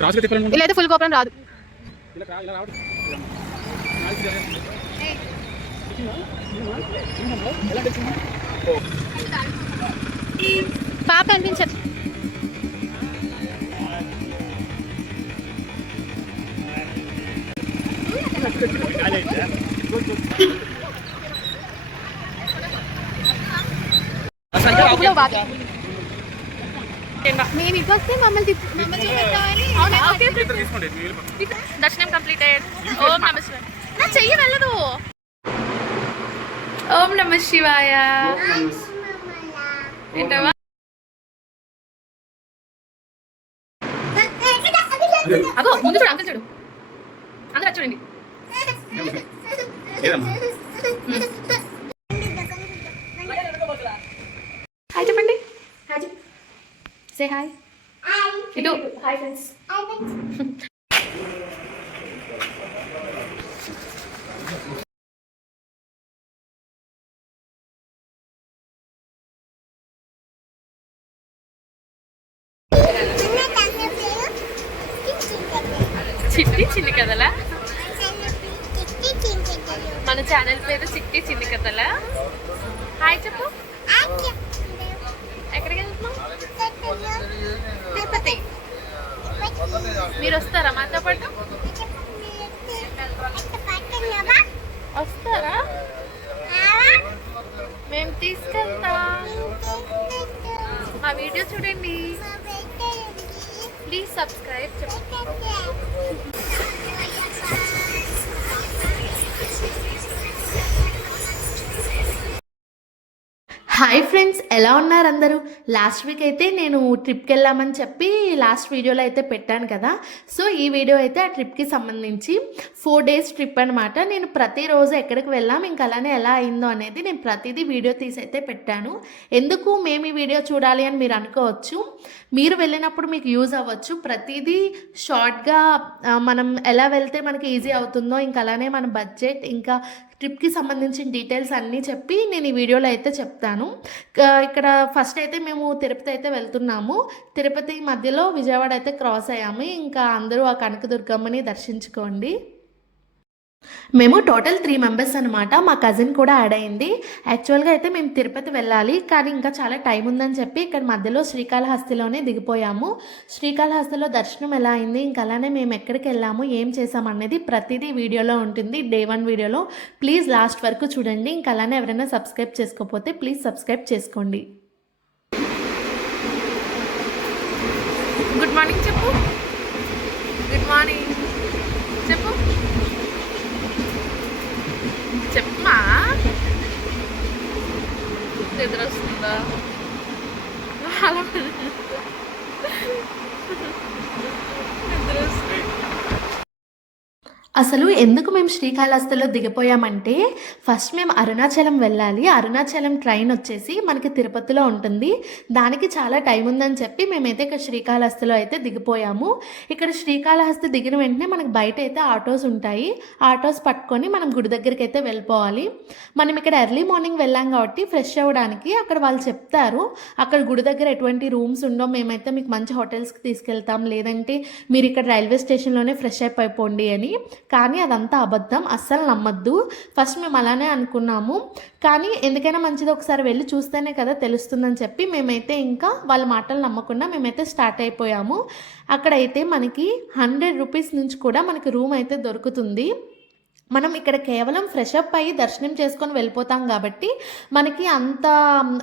ఇలా అయితే ఫుల్ కోపరం రాదు. పాప అనిపించదు. మేము ఇటు వస్తే మమ్మల్ని దర్శనం కంప్లీట్ అయ్యాడు. ఓం నమ శివాయ. నా చెయ్యి వెళ్ళదు. ఓం నమ శివాయ. ఏంటవా అగో ముందు చూడు, అంకుల్ చూడు, అందరూ చూడండి. హాయ్ చెప్పండి. Say hi. ఇటు హాయ్ ఫ్రెండ్స్. చిట్టి చిన్ని కథలా? మన ఛానల్ పేరు చిట్టి చిన్ని కథలా. హాయ్ చెప్పు. ఎక్కడికి వెళ్తున్నాం? తిరుపతి. మీరు వస్తారా మాతో పాటు? వస్తారా? మేము తీసుకెళ్తాం. మా వీడియో చూడండి, ప్లీజ్ సబ్స్క్రైబ్. హాయ్ ఫ్రెండ్స్, ఎలా ఉన్నారు అందరూ? లాస్ట్ వీక్ అయితే నేను ట్రిప్కి వెళ్ళామని చెప్పి లాస్ట్ వీడియోలో అయితే పెట్టాను కదా. సో ఈ వీడియో అయితే ఆ ట్రిప్కి సంబంధించి 4 days ట్రిప్ అనమాట. నేను ప్రతిరోజు ఎక్కడికి వెళ్ళాం, ఇంకా అలానే ఎలా అయిందో అనేది నేను ప్రతిదీ వీడియో తీసి అయితే పెట్టాను. ఎందుకు మేము ఈ వీడియో చూడాలి అని మీరు అనుకోవచ్చు. మీరు వెళ్ళినప్పుడు మీకు యూజ్ అవ్వచ్చు. ప్రతిదీ షార్ట్గా మనం ఎలా వెళ్తే మనకి ఈజీ అవుతుందో, ఇంకా అలానే మన బడ్జెట్, ఇంకా ట్రిప్కి సంబంధించిన డీటెయిల్స్ అన్నీ చెప్పి నేను ఈ వీడియోలో అయితే చెప్తాను. ఇక్కడ ఫస్ట్ అయితే మేము తిరుపతి అయితే వెళ్తున్నాము. తిరుపతి మధ్యలో విజయవాడ అయితే క్రాస్ అయ్యాము. ఇంకా అందరూ ఆ కనకదుర్గమ్మని దర్శించుకోండి. మేము టోటల్ 3 members అనమాట. మా కజిన్ కూడా యాడ్ అయింది. యాక్చువల్గా అయితే మేము తిరుపతి వెళ్ళాలి, కానీ ఇంకా చాలా టైం ఉందని చెప్పి ఇక్కడ మధ్యలో శ్రీకాళహస్తిలోనే దిగిపోయాము. శ్రీకాళహస్తిలో దర్శనం ఎలా అయింది, ఇంకా అలానే మేము ఎక్కడికి వెళ్ళాము, ఏం చేసాం అనేది ప్రతిదీ వీడియోలో ఉంటుంది. Day 1 వీడియోలో. ప్లీజ్ లాస్ట్ వరకు చూడండి. ఇంకా అలానే ఎవరైనా సబ్స్క్రైబ్ చేసుకోకపోతే ప్లీజ్ సబ్స్క్రైబ్ చేసుకోండి. గుడ్ మార్నింగ్ చెప్పు. గుడ్ మార్నింగ్ చెప్పు. చెప్పమా. నిద్ర వస్తుందా? నిద్ర వస్తుంది. అసలు ఎందుకు మేము శ్రీకాళహస్తిలో దిగిపోయామంటే, ఫస్ట్ మేము అరుణాచలం వెళ్ళాలి. అరుణాచలం ట్రైన్ వచ్చేసి మనకి తిరుపతిలో ఉంటుంది. దానికి చాలా టైం ఉందని చెప్పి మేమైతే ఇక్కడ శ్రీకాళహస్తిలో అయితే దిగిపోయాము. ఇక్కడ శ్రీకాళహస్తి దిగిన వెంటనే మనకు బయట అయితే ఆటోస్ ఉంటాయి. ఆటోస్ పట్టుకొని మనం గుడి దగ్గరికి అయితే వెళ్ళిపోవాలి. మనం ఇక్కడ ఎర్లీ మార్నింగ్ వెళ్ళాం కాబట్టి ఫ్రెష్ అవ్వడానికి అక్కడ వాళ్ళు చెప్తారు, అక్కడ గుడి దగ్గర ఎటువంటి రూమ్స్ ఉండవు, మేమైతే మీకు మంచి హోటల్స్కి తీసుకెళ్తాం, లేదంటే మీరు ఇక్కడ రైల్వే స్టేషన్లోనే ఫ్రెష్ అప్ అయిపోండి అని. కానీ అదంతా అబద్ధం, అస్సలు నమ్మద్దు. ఫస్ట్ మేము అలానే అనుకున్నాము, కానీ ఎందుకైనా మంచిది ఒకసారి వెళ్ళి చూస్తేనే కదా తెలుస్తుందని చెప్పి మేమైతే ఇంకా వాళ్ళ మాటలు నమ్మకుండా మేమైతే స్టార్ట్ అయిపోయాము. అక్కడైతే మనకి 100 rupees నుంచి కూడా మనకి రూమ్ అయితే దొరుకుతుంది. మనం ఇక్కడ కేవలం ఫ్రెష్ అప్ అయ్యి దర్శనం చేసుకొని వెళ్ళిపోతాం కాబట్టి మనకి అంత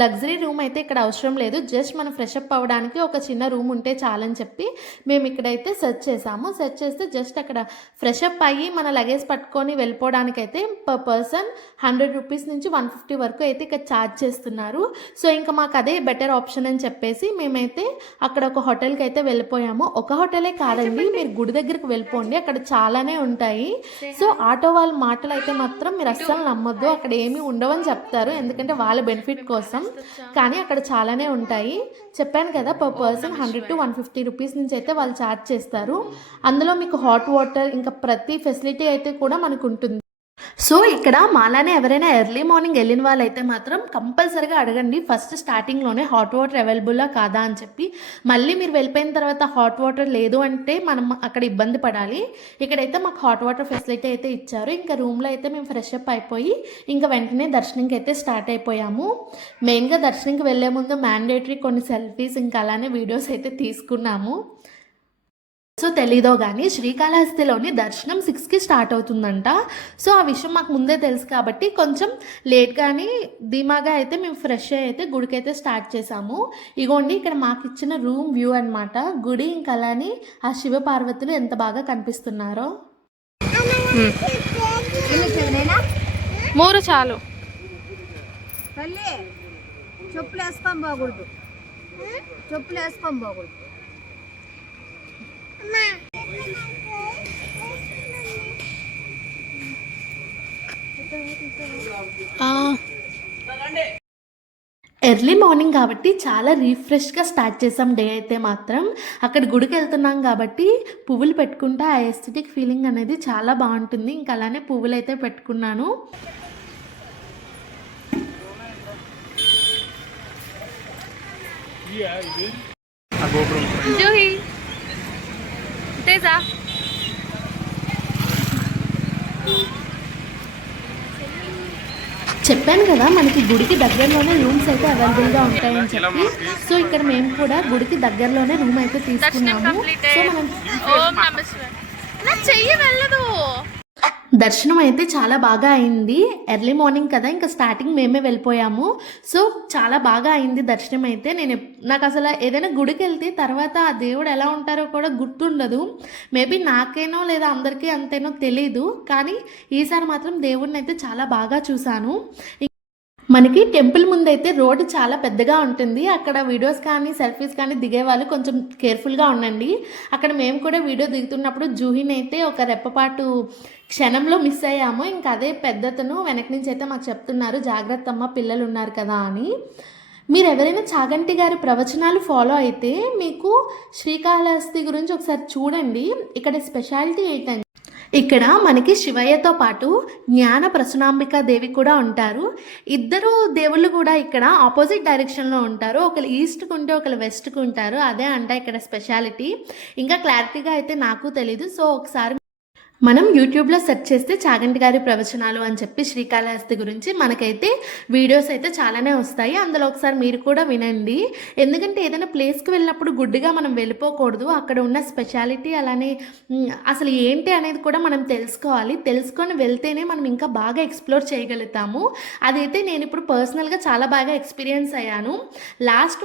లగ్జరీ రూమ్ అయితే ఇక్కడ అవసరం లేదు. జస్ట్ మనం ఫ్రెష్ అప్ అవ్వడానికి ఒక చిన్న రూమ్ ఉంటే చాలని చెప్పి మేము ఇక్కడైతే సెర్చ్ చేసాము. సెర్చ్ చేస్తే జస్ట్ అక్కడ ఫ్రెష్ అప్ అయ్యి మన లగేజ్ పట్టుకొని వెళ్ళిపోవడానికైతే పర్ పర్సన్ 100 rupees నుంచి 150 వరకు అయితే ఇక్కడ ఛార్జ్ చేస్తున్నారు. సో ఇంకా మాకు అదే బెటర్ ఆప్షన్ అని చెప్పేసి మేమైతే అక్కడ ఒక హోటల్కి అయితే వెళ్ళిపోయాము. ఒక హోటలే కాదండి, మీరు గుడి దగ్గరికి వెళ్ళిపోండి, అక్కడ చాలానే ఉంటాయి. సో ఆటో వాళ్ళ మాటలు అయితే మాత్రం మీరు అస్సలు నమ్మొద్దు, అక్కడ ఏమీ ఉండవని చెప్తారు, ఎందుకంటే వాళ్ళ బెనిఫిట్ కోసం. కానీ అక్కడ చాలానే ఉంటాయి. చెప్పాను కదా, పర్ పర్సన్ 100 to 150 rupees నుంచి అయితే వాళ్ళు ఛార్జ్ చేస్తారు. అందులో మీకు హాట్ వాటర్ ఇంకా ప్రతి ఫెసిలిటీ అయితే కూడా మనకు ఉంటుంది. సో ఇక్కడ మాలానే ఎవరైనా ఎర్లీ మార్నింగ్ వెళ్ళిన వాళ్ళైతే మాత్రం కంపల్సరీగా అడగండి ఫస్ట్ స్టార్టింగ్లోనే హాట్ వాటర్ అవైలబుల్లా కాదా అని చెప్పి. మళ్ళీ మీరు వెళ్ళిపోయిన తర్వాత హాట్ వాటర్ లేదు అంటే మనం అక్కడ ఇబ్బంది పడాలి. ఇక్కడైతే మాకు హాట్ వాటర్ ఫెసిలిటీ అయితే ఇచ్చారు. ఇంకా రూమ్లో అయితే మేము ఫ్రెష్ అప్ అయిపోయి ఇంకా వెంటనే దర్శనంకి అయితే స్టార్ట్ అయిపోయాము. మెయిన్గా దర్శనంకి వెళ్ళే ముందు మ్యాండేటరీ కొన్ని సెల్ఫీస్ ఇంకా అలానే వీడియోస్ అయితే తీసుకున్నాము. సో తెలీదో కానీ శ్రీకాళహస్తిలోని దర్శనం 6కి స్టార్ట్ అవుతుందంట. సో ఆ విషయం మాకు ముందే తెలుసు కాబట్టి కొంచెం లేట్ కానీ ధీమాగా అయితే మేము ఫ్రెష్ అయితే గుడికి అయితే స్టార్ట్ చేసాము. ఇగోండి ఇక్కడ మాకు ఇచ్చిన రూమ్ వ్యూ అనమాట. గుడి ఇంకా అలానే ఆ శివ పార్వతులు ఎంత బాగా కనిపిస్తున్నారో. 3 చాలు. చెప్పులు వేసుకొని పోకూడదు, చెప్పులు వేసుకొని పోకూడదు. ఎర్లీ మార్నింగ్ కాబట్టి చాలా రీఫ్రెష్గా స్టార్ట్ చేసాం డే అయితే మాత్రం. అక్కడ గుడికి వెళ్తున్నాం కాబట్టి పువ్వులు పెట్టుకుంటే ఆ ఎస్థెటిక్ ఫీలింగ్ అనేది చాలా బాగుంటుంది. ఇంకా అలానే పువ్వులు అయితే పెట్టుకున్నాను. జూహి తేజా చెప్పాను కదా మనకి గుడికి దగ్గరలోనే రూమ్స్ అయితే అవైలబుల్గా ఉంటాయని చెప్పి. సో ఇక్కడ మేము కూడా గుడికి దగ్గరలోనే రూమ్ అయితే తీసుకున్నాము. సో మనం ఓం నమః శివాయ. నా చెయ్యి వెళ్ళదు. దర్శనం అయితే చాలా బాగా అయింది. ఎర్లీ మార్నింగ్ కదా ఇంకా స్టార్టింగ్ మేమే వెళ్ళిపోయాము. సో చాలా బాగా అయింది దర్శనం అయితే. నాకు అసలు ఏదైనా గుడికి వెళ్తే తర్వాత ఆ దేవుడు ఎలా ఉంటారో కూడా గుర్తుండదు. మేబీ నాకేనో లేదా అందరికీ అంతేనో తెలీదు. కానీ ఈసారి మాత్రం దేవుడిని అయితే చాలా బాగా చూశాను. మనకి టెంపుల్ ముందైతే రోడ్డు చాలా పెద్దగా ఉంటుంది. అక్కడ వీడియోస్ కానీ సెల్ఫీస్ కానీ దిగే వాళ్ళు కొంచెం కేర్ఫుల్గా ఉండండి. అక్కడ మేము కూడా వీడియో దిగుతున్నప్పుడు జూహిని అయితే ఒక రెప్పపాటు క్షణంలో మిస్ అయ్యాము. ఇంకా అదే పెద్దతను వెనక నుంచి అయితే మాకు చెప్తున్నారు, జాగ్రత్త అమ్మ పిల్లలు ఉన్నారు కదా అని. మీరు ఎవరైనా చాగంటి గారి ప్రవచనాలు ఫాలో అయితే మీకు శ్రీకాళహస్తి గురించి ఒకసారి చూడండి. ఇక్కడ స్పెషాలిటీ ఏంటంటే ఇక్కడ మనకి శివయ్యతో పాటు జ్ఞాన ప్రసన్నాంబికా దేవి కూడా ఉంటారు. ఇద్దరు దేవుళ్ళు కూడా ఇక్కడ ఆపోజిట్ డైరెక్షన్లో ఉంటారు. ఒకరు ఈస్ట్కి ఉంటే ఒకరు వెస్ట్కి ఉంటారు. అదే అంట ఇక్కడ స్పెషాలిటీ. ఇంకా క్లారిటీగా అయితే నాకు తెలీదు. సో ఒకసారి మనం యూట్యూబ్లో సెర్చ్ చేస్తే చాగంటి గారి ప్రవచనాలు అని చెప్పి శ్రీకాళహస్తి గురించి మనకైతే వీడియోస్ అయితే చాలానే వస్తాయి. అందులో ఒకసారి మీరు కూడా వినండి. ఎందుకంటే ఏదైనా ప్లేస్కి వెళ్ళినప్పుడు గుడ్డిగా మనం వెళ్ళిపోకూడదు. అక్కడ ఉన్న స్పెషాలిటీ అలానే అసలు ఏంటి అనేది కూడా మనం తెలుసుకోవాలి. తెలుసుకొని వెళ్తేనే మనం ఇంకా బాగా ఎక్స్ప్లోర్ చేయగలుగుతాము. అదైతే నేను ఇప్పుడు పర్సనల్గా చాలా బాగా ఎక్స్పీరియన్స్ అయ్యాను.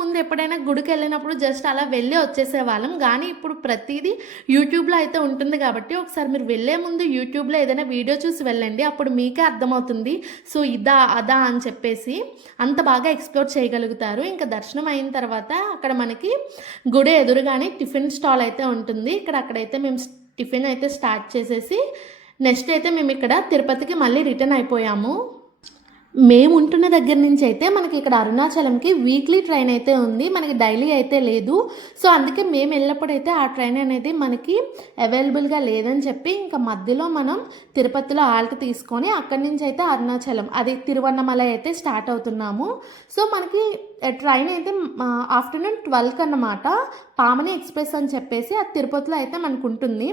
ముందు ఎప్పుడైనా గుడికి వెళ్ళినప్పుడు జస్ట్ అలా వెళ్ళి వచ్చేసేవాళ్ళం. కానీ ఇప్పుడు ప్రతిదీ యూట్యూబ్లో అయితే ఉంటుంది కాబట్టి ఒకసారి మీరు వెళ్ళే ముందు యూట్యూబ్లో ఏదైనా వీడియో చూసి వెళ్ళండి. అప్పుడు మీకే అర్థమవుతుంది. సో ఇదా అదా అని చెప్పేసి అంత బాగా ఎక్స్ప్లోర్ చేయగలుగుతారు. ఇంకా దర్శనం అయిన తర్వాత అక్కడ మనకి గుడి ఎదురుగానే టిఫిన్ స్టాల్ అయితే ఉంటుంది. అక్కడైతే మేము టిఫిన్ అయితే స్టార్ట్ చేసేసి నెక్స్ట్ అయితే మేము ఇక్కడ తిరుపతికి మళ్ళీ రిటర్న్ అయిపోయాము. మేము ఉంటున్న దగ్గర నుంచి అయితే మనకి ఇక్కడ అరుణాచలంకి వీక్లీ ట్రైన్ అయితే ఉంది. మనకి డైలీ అయితే లేదు. సో అందుకే మేము వెళ్ళినప్పుడైతే ఆ ట్రైన్ అనేది మనకి అవైలబుల్గా లేదని చెప్పి ఇంకా మధ్యలో మనం తిరుపతిలో ఆల్ట్ తీసుకొని అక్కడి నుంచి అయితే అరుణాచలం అది తిరువన్నమలై అయితే స్టార్ట్ అవుతున్నాము. సో మనకి ట్రైన్ అయితే ఆఫ్టర్నూన్ 12కి అన్నమాట. పామని ఎక్స్ప్రెస్ అని చెప్పేసి అది తిరుపతిలో అయితే మనకు ఉంటుంది.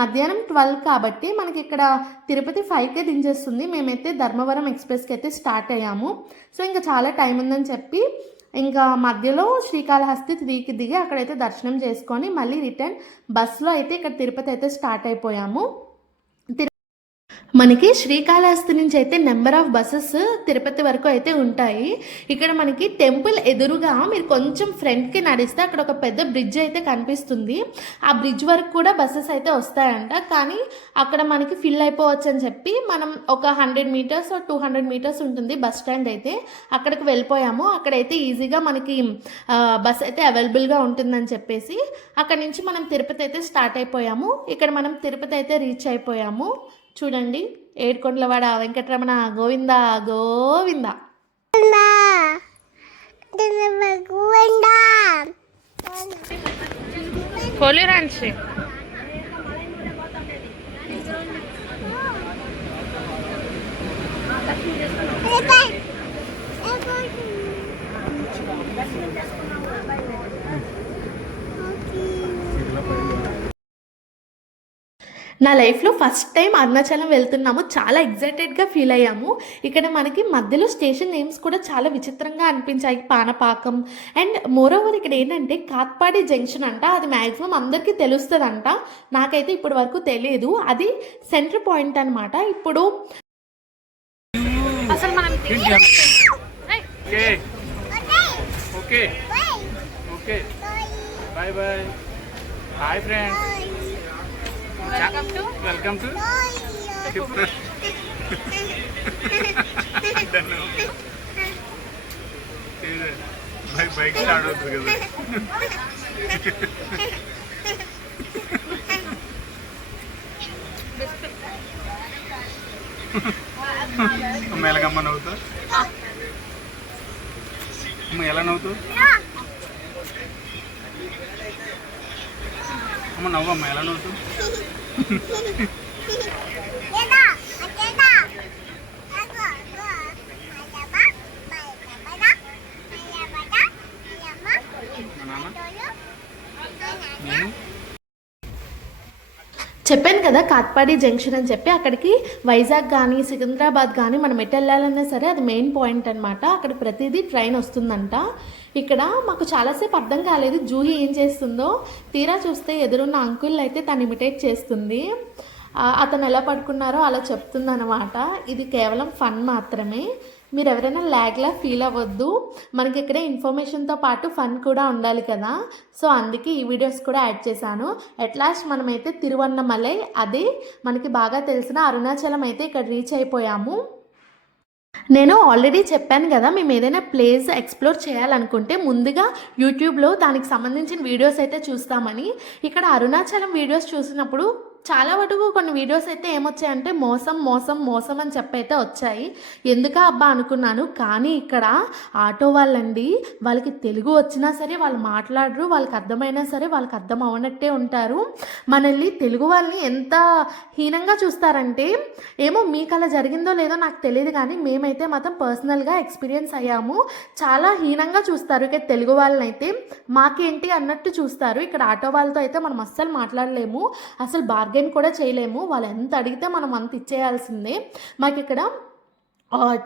మధ్యాహ్నం 12 కాబట్టి మనకి ఇక్కడ తిరుపతి 5కే దించేస్తుంది. మేమైతే ధర్మవరం ఎక్స్ప్రెస్కి అయితే స్టార్ట్ అయ్యాము. సో ఇంకా చాలా టైం ఉందని చెప్పి ఇంకా మధ్యలో శ్రీకాళహస్తి 3కి దిగి అక్కడైతే దర్శనం చేసుకొని మళ్ళీ రిటర్న్ బస్సులో అయితే ఇక్కడ తిరుపతి అయితే స్టార్ట్ అయిపోయాము. మనకి శ్రీకాళహస్తి నుంచి అయితే నెంబర్ ఆఫ్ బస్సెస్ తిరుపతి వరకు అయితే ఉంటాయి. ఇక్కడ మనకి టెంపుల్ ఎదురుగా మీరు కొంచెం ఫ్రంట్కి నడిస్తే అక్కడ ఒక పెద్ద బ్రిడ్జ్ అయితే కనిపిస్తుంది. ఆ బ్రిడ్జ్ వరకు కూడా బస్సెస్ అయితే వస్తాయంట. కానీ అక్కడ మనకి ఫిల్ అయిపోవచ్చు అని చెప్పి మనం ఒక 100 మీటర్స్ 200 మీటర్స్ ఉంటుంది బస్ స్టాండ్ అయితే. అక్కడికి వెళ్ళిపోయాము. అక్కడైతే ఈజీగా మనకి బస్ అయితే అవైలబుల్గా ఉంటుందని చెప్పేసి అక్కడ నుంచి మనం తిరుపతి అయితే స్టార్ట్ అయిపోయాము. ఇక్కడ మనం తిరుపతి అయితే రీచ్ అయిపోయాము. చూడండి, ఏడుకొండలవాడ వెంకటరమణ గోవింద గోవింద. నా లైఫ్లో ఫస్ట్ టైం అరుణాచలం వెళ్తున్నాము. చాలా ఎగ్జైటెడ్గా ఫీల్ అయ్యాము. ఇక్కడ మనకి మధ్యలో స్టేషన్ నేమ్స్ కూడా చాలా విచిత్రంగా అనిపించాయి. పానపాకం అండ్ మోరోవర్ ఇక్కడ ఏంటంటే కాత్పాడి జంక్షన్ అంట. అది మ్యాక్సిమం అందరికీ తెలుస్తుందంట. నాకైతే ఇప్పటి వరకు తెలియదు. అది సెంటర్ పాయింట్ అనమాట. ఇప్పుడు అసలు మనం okay okay okay bye bye. Hi friends, welcome to welcome to bike start అవుతుంది కదా. అమ్మ ఎలాగమ్మ నవ్వుతా? అమ్మ ఎలా నవ్వుతావు? అమ్మ నవ్వమ్మ ఎలా నవ్వుతావు? నేను చెప్పాను కదా కాట్పాడి జంక్షన్ అని చెప్పి. అక్కడికి వైజాగ్ కానీ సికింద్రాబాద్ కానీ మనం ఎటు వెళ్ళాలన్నా సరే అది మెయిన్ పాయింట్ అనమాట. అక్కడ ప్రతిదీ ట్రైన్ వస్తుందంట. ఇక్కడ మాకు చాలాసేపు అర్థం కాలేదు జూహి ఏం చేస్తుందో. తీరా చూస్తే ఎదురున్న అంకుల్ అయితే తను ఇమిటేట్ చేస్తుంది. అతను ఎలా పడుకున్నారో అలా చెప్తుందనమాట. ఇది కేవలం ఫన్ మాత్రమే. మీరు ఎవరైనా ల్యాగ్లా ఫీల్ అవ్వద్దు. మనకి ఇక్కడ ఇన్ఫర్మేషన్తో పాటు ఫన్ కూడా ఉండాలి కదా. సో అందుకే ఈ వీడియోస్ కూడా యాడ్ చేశాను. ఎట్ లాస్ట్ మనమైతే తిరువన్నమలై, అదే మనకి బాగా తెలిసిన అరుణాచలం అయితే ఇక్కడ రీచ్ అయిపోయాము. నేను ఆల్రెడీ చెప్పాను కదా, మేము ఏదైనా ప్లేస్ ఎక్స్ప్లోర్ చేయాలనుకుంటే ముందుగా యూట్యూబ్లో దానికి సంబంధించిన వీడియోస్ అయితే చూస్తామని. ఇక్కడ అరుణాచలం వీడియోస్ చూసినప్పుడు చాలా వరకు కొన్ని వీడియోస్ అయితే ఏమొచ్చాయంటే మోసం మోసం మోసం అని చెప్పైతే వచ్చాయి. ఎందుకా అబ్బా అనుకున్నాను. కానీ ఇక్కడ ఆటో వాళ్ళండి, వాళ్ళకి తెలుగు వచ్చినా సరే వాళ్ళు మాట్లాడరు. వాళ్ళకి అర్థమైనా సరే వాళ్ళకి అర్థం అవనట్టే ఉంటారు. మనల్ని తెలుగు వాళ్ళని ఎంత హీనంగా చూస్తారంటే, ఏమో మీకు అలా జరిగిందో లేదో నాకు తెలియదు కానీ మేమైతే మాత్రం పర్సనల్గా ఎక్స్పీరియన్స్ అయ్యాము. చాలా హీనంగా చూస్తారు ఇక్కడ తెలుగు వాళ్ళని అయితే. మాకేంటి అన్నట్టు చూస్తారు. ఇక్కడ ఆటో వాళ్ళతో అయితే మనం అస్సలు మాట్లాడలేము, అసలు బార్గెన్ కూడా చేయలేము. వాళ్ళు ఎంత అడిగితే మనం అంత ఇచ్చేయాల్సిందే. మాకు ఇక్కడ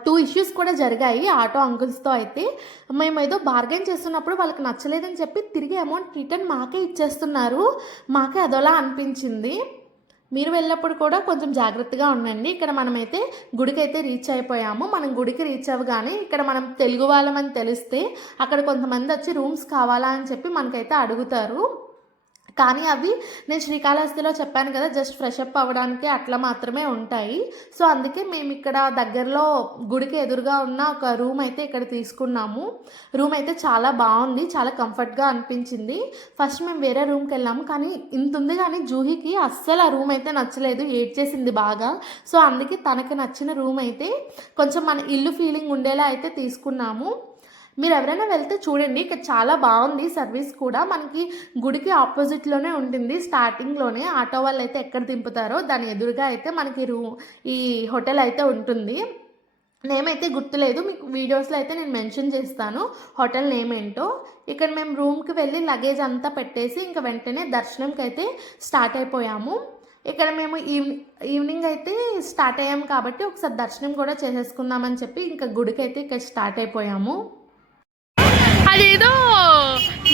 2 ఇష్యూస్ కూడా జరిగాయి ఆటో అంకుల్స్తో అయితే. మేము ఏదో బార్గెన్ చేస్తున్నప్పుడు వాళ్ళకి నచ్చలేదని చెప్పి తిరిగి అమౌంట్ రిటర్న్ మాకే ఇచ్చేస్తున్నారు. మాకే అదోలా అనిపించింది. మీరు వెళ్ళినప్పుడు కూడా కొంచెం జాగ్రత్తగా ఉండండి. ఇక్కడ మనమైతే గుడికి అయితే రీచ్ అయిపోయాము. మనం గుడికి రీచ్ అవ్వగానే ఇక్కడ మనం తెలుగు వాళ్ళమని తెలిస్తే అక్కడ కొంతమంది వచ్చి రూమ్స్ కావాలా అని చెప్పి మనకైతే అడుగుతారు. కానీ అవి నేను శ్రీకాళహస్తిలో చెప్పాను కదా, జస్ట్ ఫ్రెష్ అప్ అవ్వడానికి అట్లా మాత్రమే ఉంటాయి. సో అందుకే మేము ఇక్కడ దగ్గరలో గుడికి ఎదురుగా ఉన్న ఒక రూమ్ అయితే ఇక్కడ తీసుకున్నాము. రూమ్ అయితే చాలా బాగుంది, చాలా కంఫర్ట్గా అనిపించింది. ఫస్ట్ మేము వేరే రూమ్కి వెళ్ళాము, కానీ ఇంత ఉంది కానీ జూహికి అస్సలు ఆ రూమ్ అయితే నచ్చలేదు, ఏడ్చేసింది బాగా. సో అందుకే తనకి నచ్చిన రూమ్ అయితే కొంచెం మన ఇల్లు ఫీలింగ్ ఉండేలా అయితే తీసుకున్నాము. మీరు ఎవరైనా వెళ్తే చూడండి, ఇక్కడ చాలా బాగుంది సర్వీస్ కూడా. మనకి గుడికి ఆపోజిట్లోనే ఉంటుంది. స్టార్టింగ్లోనే ఆటో వాళ్ళు అయితే ఎక్కడ దింపుతారో దాని ఎదురుగా అయితే మనకి ఈ హోటల్ అయితే ఉంటుంది. నేమ్ అయితే గుర్తులేదు, మీకు వీడియోస్లో అయితే నేను మెన్షన్ చేస్తాను హోటల్ నేమ్ ఏంటో. ఇక్కడ మేము రూమ్కి వెళ్ళి లగేజ్ అంతా పెట్టేసి ఇంకా వెంటనే దర్శనంకి అయితే స్టార్ట్ అయిపోయాము. ఇక్కడ మేము ఈవినింగ్ అయితే స్టార్ట్ అయ్యాము కాబట్టి ఒకసారి దర్శనం కూడా చేసేసుకుందామని చెప్పి ఇంకా గుడికి అయితే ఇక్కడ స్టార్ట్ అయిపోయాము. అదేదో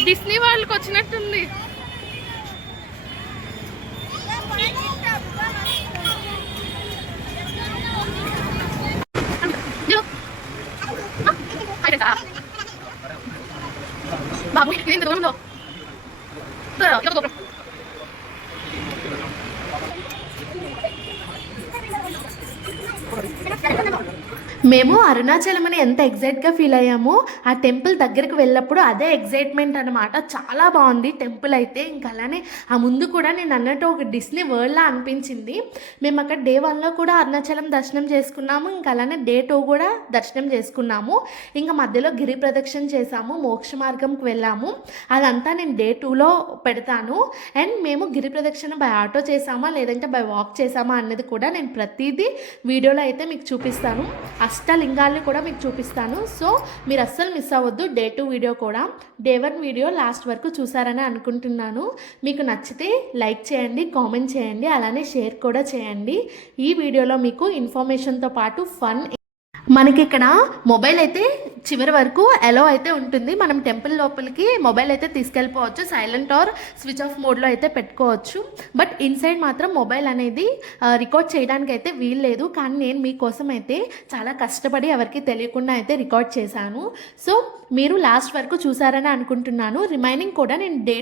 డిస్నీ వరల్డ్కి వచ్చినట్టుంది. బాబు మేము అరుణాచలం అని ఎంత ఎగ్జైట్గా ఫీల్ అయ్యామో ఆ టెంపుల్ దగ్గరికి వెళ్ళినప్పుడు అదే ఎగ్జైట్మెంట్ అనమాట. చాలా బాగుంది టెంపుల్ అయితే. ఇంకా అలానే ఆ ముందు కూడా నేను అన్నట్టు ఒక డిస్నీ వరల్డ్లా అనిపించింది. మేము అక్కడ డే 1లో కూడా అరుణాచలం దర్శనం చేసుకున్నాము. ఇంకా అలానే డే 2 కూడా దర్శనం చేసుకున్నాము. ఇంకా మధ్యలో గిరి ప్రదక్షిణ చేసాము, మోక్ష మార్గంకి వెళ్ళాము. అదంతా నేను డే 2లో పెడతాను. అండ్ మేము గిరి ప్రదక్షిణ బై ఆటో చేసామా లేదంటే బై వాక్ చేసామా అన్నది కూడా నేను ప్రతిదీ వీడియోలో అయితే మీకు చూపిస్తాను. అష్టలింగాల్ని కూడా మీకు చూపిస్తాను. సో మీరు అస్సలు మిస్ అవ్వద్దు డే 2 వీడియో కూడా. డే 1 వీడియో లాస్ట్ వరకు చూసారని అనుకుంటున్నాను. మీకు నచ్చితే లైక్ చేయండి, కామెంట్ చేయండి, అలానే షేర్ కూడా చేయండి. ఈ వీడియోలో మీకు ఇన్ఫర్మేషన్తో పాటు ఫన్, మనకి ఇక్కడ మొబైల్ అయితే చివరి వరకు అలో అయితే ఉంటుంది. మనం టెంపుల్ లోపలికి మొబైల్ అయితే తీసుకెళ్ళిపోవచ్చు, సైలెంట్ ఆర్ స్విచ్ ఆఫ్ మోడ్లో అయితే పెట్టుకోవచ్చు. బట్ ఇన్సైడ్ మాత్రం మొబైల్ అనేది రికార్డ్ చేయడానికి అయితే వీల్లేదు. కానీ నేను మీకోసం అయితే చాలా కష్టపడి ఎవరికి తెలియకుండా అయితే రికార్డ్ చేశాను. సో మీరు లాస్ట్ వరకు చూసారని అనుకుంటున్నాను. రిమైనింగ్ కూడా నేను డే